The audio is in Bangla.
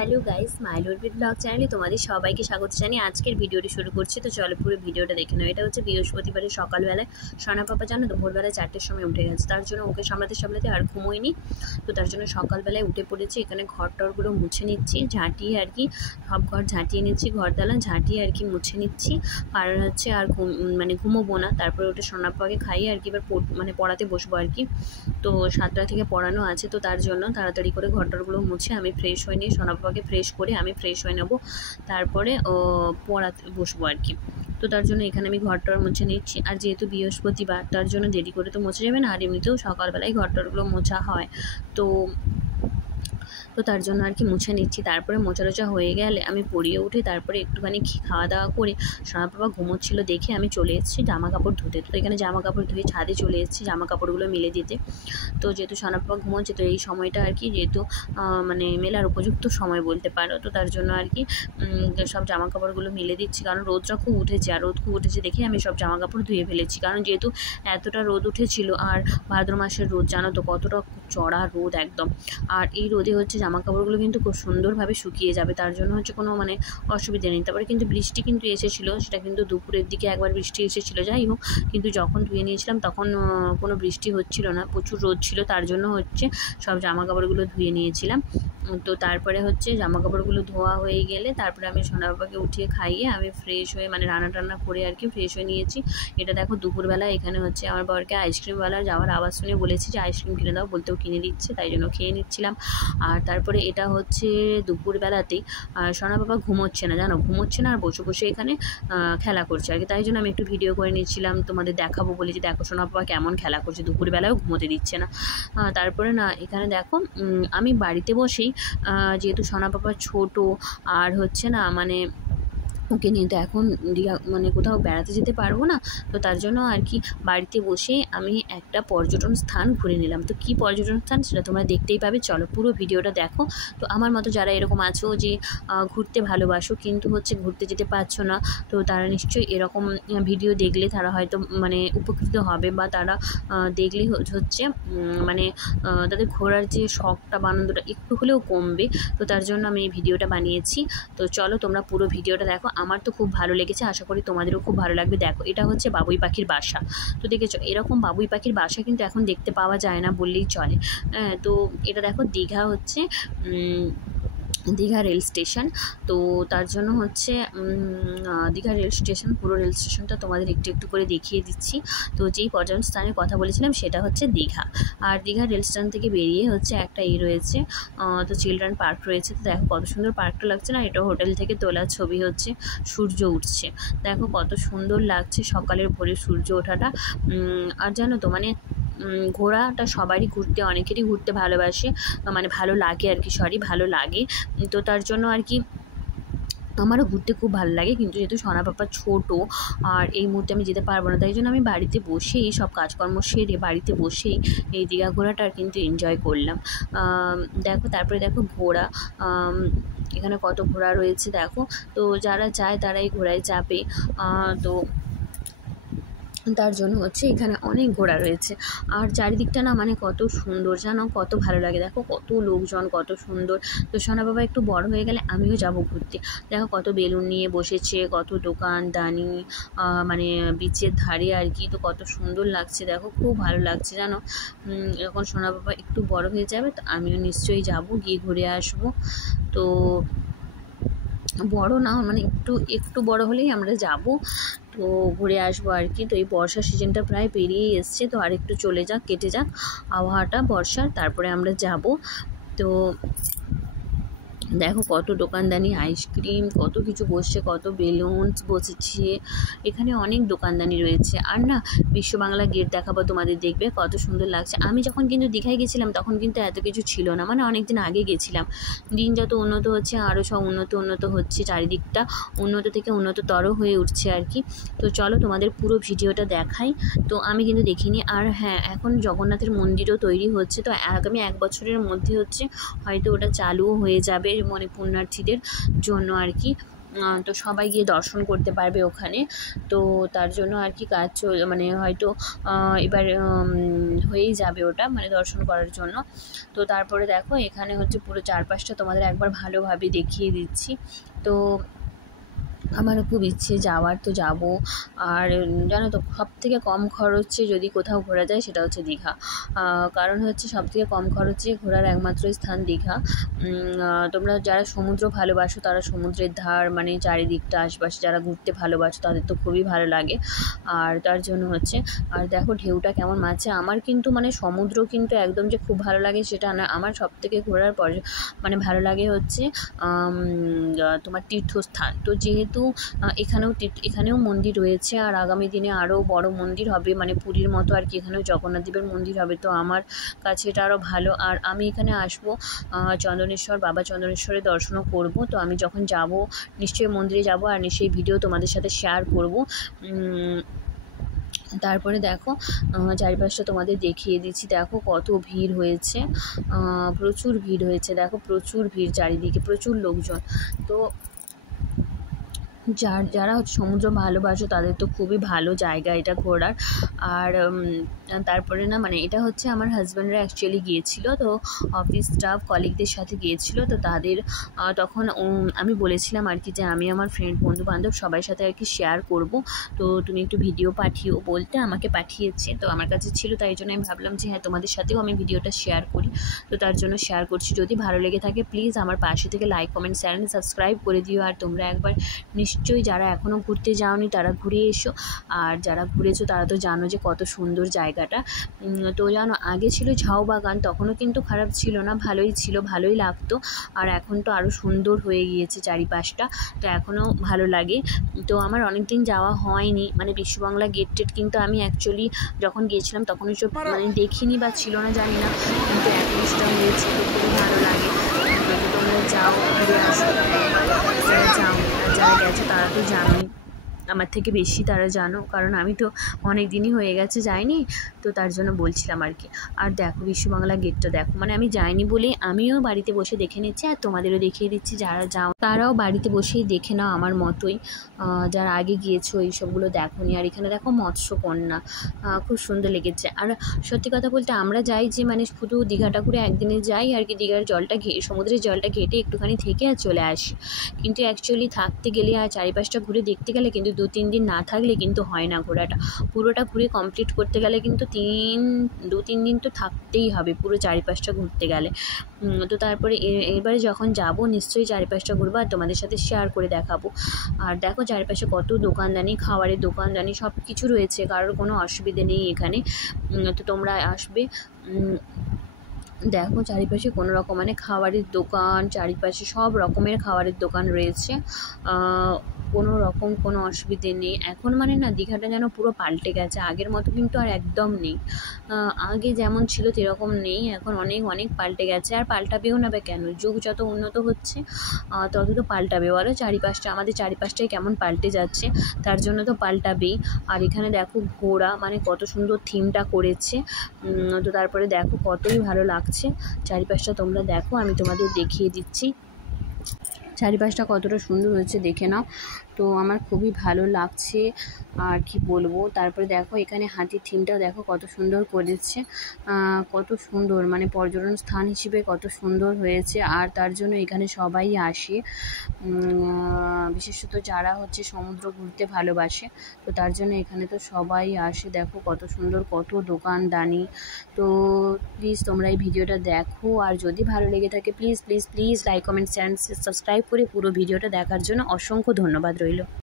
হ্যালো গাইস, মাইলরবি ব্লগ চ্যানেলে তোমাদের সবাইকে স্বাগত জানিয়ে আজকের ভিডিওটি শুরু করছি। তো চলো পুরো ভিডিওটা দেখে নাও। এটা হচ্ছে বৃহস্পতিবারের সকালবেলায় সোনা পাপা জানো তো ভোরবেলায় 4টের সময় উঠে গেছে, তার জন্য ওকে সামলাতে আর ঘুমোয়নি। তো তার জন্য সকালবেলায় উঠে পড়েছি। এখানে ঘর টরগুলো মুছে নিচ্ছি, ঝাঁটিয়ে আর কি সব ঘর ঝাঁটিয়ে নিচ্ছি, ঘরদালা ঝাঁটিয়ে আর কি মুছে নিচ্ছি। কারণ হচ্ছে আর ঘুমোবো না। তারপরে ওটা সোনা পাপাকে খাইয়ে আর কি এবার পড়াতে বসবো আর কি। তো 7টা থেকে পড়ানো আছে, তো তার জন্য তাড়াতাড়ি করে ঘরটরগুলো মুছে আমি ফ্রেশ হয়ে নিই, সোনা পাপাকে ফ্রেশ করে আমি ফ্রেশ হয়ে নেবো, তারপরে পড়াতে বসবো আর কি। তো তার জন্য এখানে আমি ঘরটর মুছে নিচ্ছি। আর যেহেতু বৃহস্পতিবার, তার জন্য দেরি করে তো মুছে যাবে না, আর এমনিতেও সকালবেলায় ঘরটরগুলো মোছা হয়। তো তার জন্য আর কি মুছে নিচ্ছি। তারপরে মোছা হয়ে গেলে আমি পড়িয়ে উঠে তারপরে একটুখানি খাওয়া দাওয়া করে সোনা পাপা ঘুমোচ্ছিল দেখে আমি চলে এসেছি জামা কাপড় ধুতে। তো এখানে জামা কাপড় ধুয়ে ছাদে চলে এসেছি জামা কাপড়গুলো মেলে দিতে। তো যেহেতু সোনা পাপা ঘুমোচ্ছে, তো এই সময়টা আর কি যেহেতু মেলার উপযুক্ত সময় বলতে পারো, তো তার জন্য আর কি সব জামা কাপড়গুলো মেলে দিচ্ছি। কারণ রোদটা খুব উঠেছে, আর রোদ খুব উঠেছে দেখে আমি সব জামা কাপড় ধুয়ে ফেলেছি। কারণ যেহেতু এতটা রোদ উঠেছিল, আর ভাদ্র মাসের রোদ জানো তো কতটা চড়া রোদ একদম। আর এই রোদে হচ্ছে জামা কাপড়গুলো কিন্তু খুব সুন্দরভাবে শুকিয়ে যাবে, তার জন্য হচ্ছে কোনো অসুবিধা নেই। তারপরে কিন্তু বৃষ্টি কিন্তু এসেছিলো, সেটা কিন্তু দুপুরের দিকে একবার বৃষ্টি এসেছিলো। যাই হোক, কিন্তু যখন ধুয়ে নিয়েছিলাম তখন কোনো বৃষ্টি হচ্ছিল না, প্রচুর রোদ ছিল, তার জন্য হচ্ছে সব জামা কাপড়গুলো ধুয়ে নিয়েছিলাম। তো তারপরে হচ্ছে জামা কাপড়গুলো ধোয়া হয়ে গেলে তারপরে আমি সোনা বাবাকে উঠিয়ে খাইয়ে আমি ফ্রেশ হয়ে রান্না টান্না করে আর কি ফ্রেশ হয়ে নিয়েছি। এটা দেখো দুপুরবেলা। এখানে হচ্ছে আমার বরকে আইসক্রিমওয়ালা যাওয়ার আওয়াজ শুনে বলেছি যে আইসক্রিম কিনে দাও, বলতেও কিনে দিচ্ছে, তাই জন্য খেয়ে নিচ্ছিলাম। আর তারপরে এটা হচ্ছে দুপুরবেলাতেই সোনা বাবা ঘুমোচ্ছে না জানো, ঘুমোচ্ছে না, আর বসে বসে এখানে খেলা করছে আর কি। তাই জন্য আমি একটু ভিডিও করে নিচ্ছিলাম, তোমাদের দেখাবো বলে যে দেখো সোনা বাবা কেমন খেলা করছে, দুপুরবেলাও ঘুমোতে দিচ্ছে না। তারপরে এখানে দেখো আমি বাড়িতে বসেই যেহেতু সোনা বাবা ছোট আর হচ্ছে ওকে নিয়ে তো এখন কোথাও বেড়াতে যেতে পারবো না, তো তার জন্য আর কি বাড়িতে বসে আমি একটা পর্যটন স্থান ঘুরে নিলাম। তো কী পর্যটন স্থান সেটা তোমরা দেখতেই পাবে, চলো পুরো ভিডিওটা দেখো। তো আমার মতো যারা এরকম আছো যে ঘুরতে ভালোবাসো কিন্তু হচ্ছে ঘুরতে যেতে পারছো না, তো তারা নিশ্চয়ই এরকম ভিডিও দেখলে তারা হয়তো উপকৃত হবে, বা তারা দেখলে হচ্ছে তাদের ঘোরার যে শখটা বা আনন্দটা একটু হলেও কমবে। তো তার জন্য আমি এই ভিডিওটা বানিয়েছি। তো চলো তোমরা পুরো ভিডিওটা দেখো, আমার তো খুব ভালো লেগেছে, আশা করি তোমাদেরও খুব ভালো লাগবে। দেখো এটা হচ্ছে বাবুই পাখির বাসা। তো দেখেছো এরকম বাবুই পাখির বাসা কিন্তু এখন দেখতে পাওয়া যায় না বললেই চলে। তো এটা দেখো দীঘা হচ্ছে দীঘা রেল স্টেশন। তো তার জন্য হচ্ছে দীঘা রেল স্টেশন, পুরো রেল স্টেশনটা তোমাদের একটু একটু করে দেখিয়ে দিচ্ছি। তো যেই পর্যটন স্থানের কথা বলেছিলাম সেটা হচ্ছে দীঘা। আর দীঘা রেল স্টেশন থেকে বেরিয়ে হচ্ছে একটা রয়েছে, তো চিলড্রেন পার্ক রয়েছে। তো দেখো কত সুন্দর পার্কটা লাগছে না, এটা হোটেল থেকে তোলা ছবি, হচ্ছে সূর্য উঠছে, দেখো কত সুন্দর লাগছে সকালের ভোরে সূর্য ওঠাটা। আর জানো তো ঘোরাটা সবারই ঘুরতে, অনেকেরই ঘুরতে ভালোবাসে, ভালো লাগে আর কি, ভালো লাগে। তো তার জন্য আর কি আমারও ঘুরতে খুব ভালো লাগে, কিন্তু যেহেতু সোনা পাপা ছোটো আর এই মুহূর্তে আমি যেতে পারবো না, তাই জন্য আমি বাড়িতে বসেই সব কাজকর্ম সেরে বাড়িতে বসেই এই দীঘা ঘোরাটা কিন্তু এনজয় করলাম। দেখো তারপরে দেখো ঘোড়া, এখানে কত ঘোড়া রয়েছে দেখো। তো যারা চায় তারা এই ঘোড়ায় চাপে। তো তার জন্য হচ্ছে এখানে অনেক ঘোড়া রয়েছে। আর চারিদিকটা কত সুন্দর জানো, কত ভালো লাগে। দেখো কত লোকজন, কত সুন্দর। তো সোনা বাবা একটু বড় হয়ে গেলে আমিও যাব ঘুরতে। দেখো কত বেলুন নিয়ে বসেছে, কত দোকানদানি বিচের ধারে আর কি। তো কত সুন্দর লাগছে, দেখো খুব ভালো লাগছে জানো। যখন সোনা বাবা একটু বড় হয়ে যাবে তো আমিও নিশ্চয়ই যাব, গিয়ে ঘুরে আসবো। তো বড় না একটু বড় হলেই আমরা যাব, তো ঘুরে আসবো আর কি। তো এই বর্ষার সিজনটা প্রায় পেরিয়েই এসছে, তো আর একটু কেটে যাক আবহাওয়াটা বর্ষার, তারপরে আমরা যাব। তো দেখো কত দোকানদানি, আইসক্রিম কত কিছু বসছে, কত বেলুন বসেছে, এখানে অনেক দোকানদানি রয়েছে। আর বিশ্ব বাংলা গেট দেখাবো তোমাদের, দেখবে কত সুন্দর লাগছে। আমি যখন কিন্তু দীঘায় গেছিলাম তখন কিন্তু এত কিছু ছিল না, অনেক দিন আগে গেছিলাম। দিন যত উন্নত হচ্ছে আরও সব উন্নত হচ্ছে, চারিদিকটা উন্নত থেকে উন্নততর হয়ে উঠছে আর কি। তো চলো তোমাদের পুরো ভিডিওটা দেখাই। তো আমি কিন্তু দেখিনি। আর হ্যাঁ, এখন জগন্নাথের মন্দিরও তৈরি হচ্ছে, তো আগামী 1 বছরের মধ্যে হচ্ছে হয়তো ওটা চালুও হয়ে যাবে পুণ্যার্থীদের জন্য আর কি। তো সবাই গিয়ে দর্শন করতে পারবে ওখানে। তো তার জন্য আর কি কাজ মানে হয়তো এবার হয়েই যাবে ওটা, মানে দর্শন করার জন্য। তো তারপরে দেখো এখানে হচ্ছে পুরো চারপাশটা তোমাদের একবার ভালোভাবে দেখিয়ে দিচ্ছি। তো আমারও খুব ইচ্ছে যাওয়ার, তো যাব। আর জানো তো সবথেকে কম খরচে যদি কোথাও ঘোরা যায় সেটা হচ্ছে দীঘা। কারণ হচ্ছে সবথেকে কম খরচে ঘোরার একমাত্র স্থান দীঘা। তোমরা যারা সমুদ্র ভালোবাসো তারা সমুদ্রের ধার মানে চারিদিকটা আশপাশে যারা ঘুরতে ভালোবাসো তাদের তো খুবই ভালো লাগে। আর তার জন্য হচ্ছে, আর দেখো ঢেউটা কেমন মারছে। আমার কিন্তু মানে সমুদ্র কিন্তু একদম যে খুব ভালো লাগে সেটা না, আমার সবথেকে ঘোরার পর মানে ভালো লাগে হচ্ছে তোমার তীর্থস্থান। তো যেহেতু এখানেও মন্দির রয়েছে, আর আগামী দিনে আরও বড় মন্দির হবে, মানে পুরীর মতো আর কি এখানেও জগন্নাথ দেবের মন্দির হবে। তো আমার কাছে এটা আরও ভালো। আর আমি এখানে আসবো চন্দনেশ্বর, বাবা চন্দনেশ্বরের দর্শনও করব। তো আমি যখন যাব নিশ্চয়ই মন্দিরে যাব, আর নিশ্চয়ই ভিডিও তোমাদের সাথে শেয়ার করব। তারপরে দেখো চারিপাশটা তোমাদের দেখিয়ে দিচ্ছি। দেখো কত ভিড় হয়েছে, প্রচুর ভিড় হয়েছে। দেখো প্রচুর ভিড়, চারিদিকে প্রচুর লোকজন। তো যারা হচ্ছে সমুদ্র ভালোবাসো তাদের তো খুবই ভালো জায়গা এটা ঘোরার। আর তারপরে না মানে এটা হচ্ছে আমার হাজব্যান্ডরা অ্যাকচুয়ালি গিয়েছিল, তো অফিস স্টাফ কলিগদের সাথে গিয়েছিল। তো তাদের তখন আমি বলেছিলাম আর কি যে আমি আমার ফ্রেন্ড বন্ধু বান্ধব সবার সাথে আর কি শেয়ার করব, তো তুমি একটু ভিডিও পাঠিও বলতে আমাকে পাঠিয়েছে। তো আমার কাছে ছিল, তাই জন্য আমি ভাবলাম যে হ্যাঁ তোমাদের সাথেও আমি ভিডিওটা শেয়ার করি। তো তার জন্য শেয়ার করছি। যদি ভালো লেগে থাকে প্লিজ আমার পাশে থেকে লাইক কমেন্ট চ্যানেল সাবস্ক্রাইব করে দিও। আর তোমরা একবার নিশ্চয়ই যারা এখনও ঘুরতে যাওনি তারা ঘুরে এসো, আর যারা ঘুরেছো তারা তো জানো যে কত সুন্দর জায়গাটা। তো জানো আগে ছিল ঝাউ বাগান, তখনও কিন্তু খারাপ ছিল না, ভালোই ছিল, ভালোই লাগতো। আর এখন তো আরও সুন্দর হয়ে গিয়েছে চারিপাশটা, তো এখনও ভালো লাগে। তো আমার অনেক দিন যাওয়া হয়নি, মানে বিশ্ববাংলা গেট টেট কিন্তু আমি অ্যাকচুয়ালি যখন গিয়েছিলাম তখন ওইসব মানে দেখিনি বা ছিল না জানি না, কিন্তু এখন সেটা হয়েছে, তো খুবই ভালো লাগে। তোমরা যাও, ঘুরে আসো, যারা যাও যারা গেছো তারা তো জানোই, আমার থেকে বেশি তারা জানো, কারণ আমি তো অনেক দিনই হয়ে গেছে যাইনি, তো তার জন্য বলছিলাম আর কি। আর দেখো বিশ্ববাংলা গেটটা দেখো, মানে আমি যাইনি বলেই আমিও বাড়িতে বসে দেখে নিচ্ছি, আর তোমাদেরও দেখিয়ে দিচ্ছি, যারা যাও তারাও বাড়িতে বসেই দেখে নাও আমার মতোই, যারা আগে গিয়েছো এইসবগুলো দেখোনি। আর এখানে দেখো মৎস্যকন্যা, খুব সুন্দর লেগেছে। আর সত্যি কথা বলতে আমরা যাই যে মানে শুধু দীঘাটা করে একদিনে যাই আর কি, দীঘার জলটা সমুদ্রের জলটা ঘেটে একটুখানি থেকে আর চলে আসি, কিন্তু অ্যাকচুয়ালি থাকতে গেলে আর চারিপাশটা ঘুরে দেখতে গেলে কিন্তু 2-3 দিন না থাকলে কিন্তু হয় না ঘোরাটা। পুরোটা ঘুরে কমপ্লিট করতে গেলে কিন্তু 2-3 দিন তো থাকতেই হবে পুরো চারিপাশটা ঘুরতে গেলে। তো তারপরে এবারে যখন যাব নিশ্চয়ই চারিপাশটা ঘুরবো আর তোমাদের সাথে শেয়ার করে দেখাবো। আর দেখো চারিপাশে কত দোকানদানি, খাবারের দোকানদানি সব কিছু রয়েছে, কারোর কোনো অসুবিধে নেই এখানে। তো তোমরা আসবে। দেখো চারিপাশে কোনো রকম মানে খাবারের দোকান, চারিপাশে সব রকমের খাবারের দোকান রয়েছে, কোনো রকম কোনো অসুবিধে নেই। এখন মানে না দীঘাটা যেন পুরো পাল্টে গেছে, আগের মতো কিন্তু আর একদম নেই। আগে যেমন ছিল সেরকম নেই, এখন অনেক অনেক পাল্টে গেছে। আর পাল্টাবেও না বা কেন, যুগ যত উন্নত হচ্ছে তত তো পাল্টাবেও। আরও চারিপাশটা আমাদের চারিপাশটাই কেমন পাল্টে যাচ্ছে, তার জন্য তো পাল্টাবেই। আর এখানে দেখো ঘোড়া, মানে কত সুন্দর থিমটা করেছে। তো তারপরে দেখো কতই ভালো লাগছে চারিপাশটা, তোমরা দেখো আমি তোমাদের দেখিয়ে দিচ্ছি চারিপাশটা কতটা সুন্দর হয়েছে, দেখে নাও। তো আমার খুবই ভালো লাগছে, আর কি বলবো। তারপরে দেখো এখানে হাতির থিমটাও দেখো কত সুন্দর করেছে, কত সুন্দর মানে পর্যটন স্থান হিসেবে কত সুন্দর হয়েছে। আর তার জন্য এখানে সবাই আসে, বিশেষত যারা হচ্ছে সমুদ্র ঘুরতে ভালোবাসে, তো তার জন্য এখানে তো সবাই আসে। দেখো কত সুন্দর, কত দোকানদানি। তো প্লিজ তোমরা এই ভিডিওটা দেখো, আর যদি ভালো লেগে থাকে please please please like comment channel subscribe করে পুরো ভিডিওটা দেখার জন্য অসংখ্য ধন্যবাদ রইল।